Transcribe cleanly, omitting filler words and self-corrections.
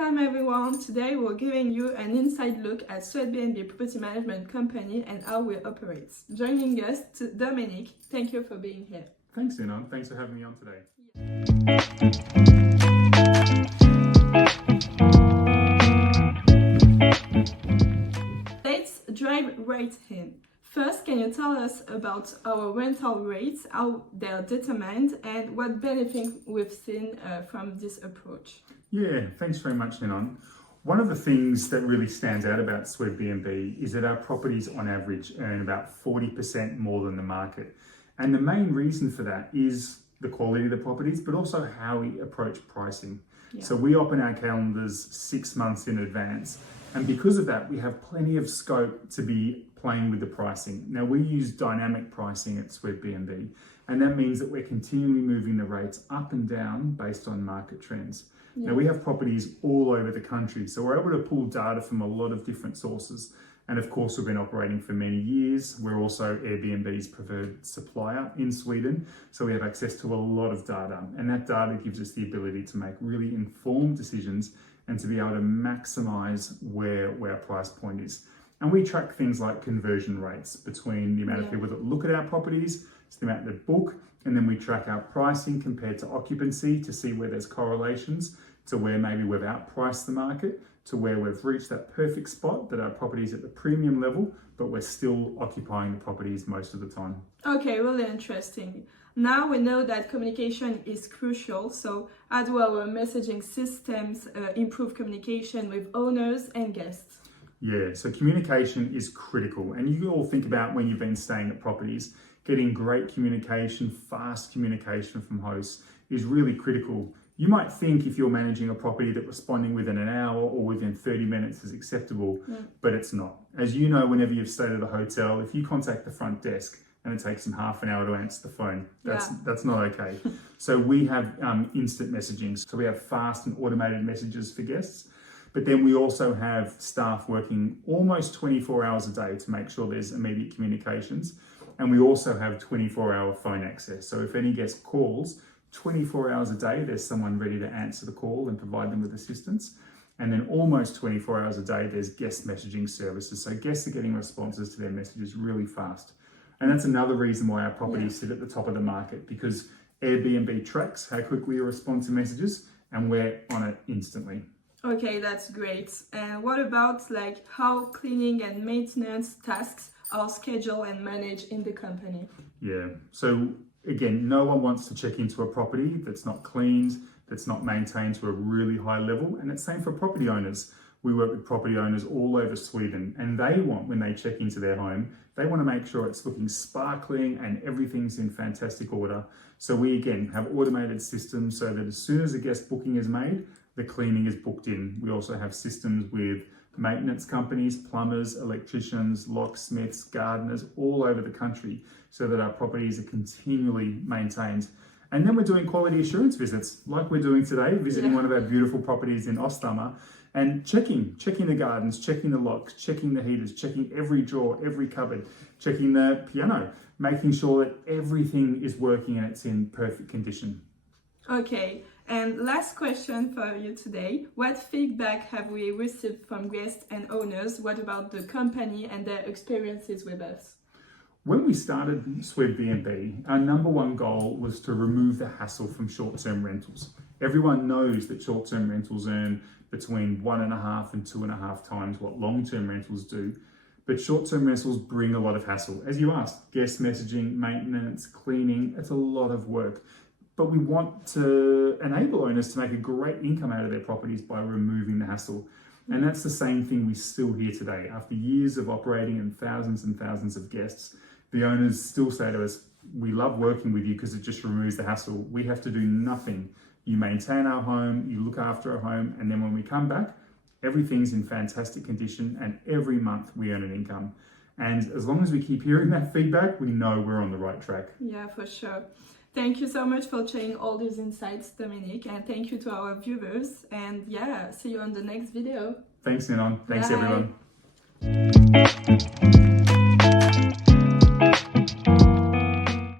Welcome everyone. Today we're giving you an inside look at SwedBNB Property Management Company and how we operate. Joining us, Dominic. Thank you for being here. Thanks, Ninon. Thanks for having me on today. Let's dive right in. First, can you tell us about our rental rates, how they are determined, and what benefit we've seen from this approach? Yeah, thanks very much, Ninon. One of the things that really stands out about SwedBNB is that our properties on average earn about 40% more than the market. And the main reason for that is the quality of the properties, but also how we approach pricing. Yeah. So we open our calendars 6 months in advance. And because of that, we have plenty of scope to be playing with the pricing. Now, we use dynamic pricing at SwedBNB, and that means that we're continually moving the rates up and down based on market trends. Yeah. Now, we have properties all over the country, so we're able to pull data from a lot of different sources. And of course, we've been operating for many years. We're also Airbnb's preferred supplier in Sweden, so we have access to a lot of data. And that data gives us the ability to make really informed decisions and to be able to maximize where our price point is. And we track things like conversion rates between the amount of people that look at our properties, it's the amount that book, and then we track our pricing compared to occupancy to see where there's correlations to where maybe we've outpriced the market, to where we've reached that perfect spot that our property's at the premium level, but we're still occupying the properties most of the time. Okay, really interesting. Now we know that communication is crucial, so how do our messaging systems improve communication with owners and guests? Yeah, so communication is critical, and you all think about when you've been staying at properties, getting great communication, fast communication from hosts is really critical. You might think if you're managing a property that responding within an hour or within 30 minutes is acceptable, but it's not. As you know, whenever you've stayed at a hotel, if you contact the front desk and it takes them half an hour to answer the phone, that's not okay. So we have instant messaging. So we have fast and automated messages for guests. But then we also have staff working almost 24 hours a day to make sure there's immediate communications. And we also have 24-hour phone access. So if any guest calls, 24 hours a day, there's someone ready to answer the call and provide them with assistance. And then almost 24 hours a day, there's guest messaging services. So guests are getting responses to their messages really fast. And that's another reason why our properties sit at the top of the market, because Airbnb tracks how quickly you respond to messages and we're on it instantly. Okay, that's great. And what about how cleaning and maintenance tasks are scheduled and managed in the company? Yeah, so again, no one wants to check into a property that's not cleaned, that's not maintained to a really high level. And it's same for property owners. We work with property owners all over Sweden, and they want, when they check into their home, they want to make sure it's looking sparkling and everything's in fantastic order. So we, again, have automated systems so that as soon as a guest booking is made, the cleaning is booked in. We also have systems with maintenance companies, plumbers, electricians, locksmiths, gardeners, all over the country, so that our properties are continually maintained. And then we're doing quality assurance visits, like we're doing today, visiting one of our beautiful properties in Osthammar, and checking the gardens, checking the locks, checking the heaters, checking every drawer, every cupboard, checking the piano, making sure that everything is working and it's in perfect condition. Okay, and last question for you today. What feedback have we received from guests and owners? What about the company and their experiences with us? When we started SwedBNB, our number one goal was to remove the hassle from short-term rentals. Everyone knows that short-term rentals earn between 1.5 and 2.5 times what long-term rentals do. But short-term rentals bring a lot of hassle. As you asked, guest messaging, maintenance, cleaning, it's a lot of work. But we want to enable owners to make a great income out of their properties by removing the hassle. And that's the same thing we still hear today. After years of operating and thousands of guests, the owners still say to us, we love working with you because it just removes the hassle. We have to do nothing. You maintain our home, you look after our home, and then when we come back, everything's in fantastic condition, and every month we earn an income. And as long as we keep hearing that feedback, we know we're on the right track. Yeah, for sure. Thank you so much for sharing all these insights, Dominic, and thank you to our viewers. And see you on the next video. Thanks, Ninon. Thanks, Bye. everyone.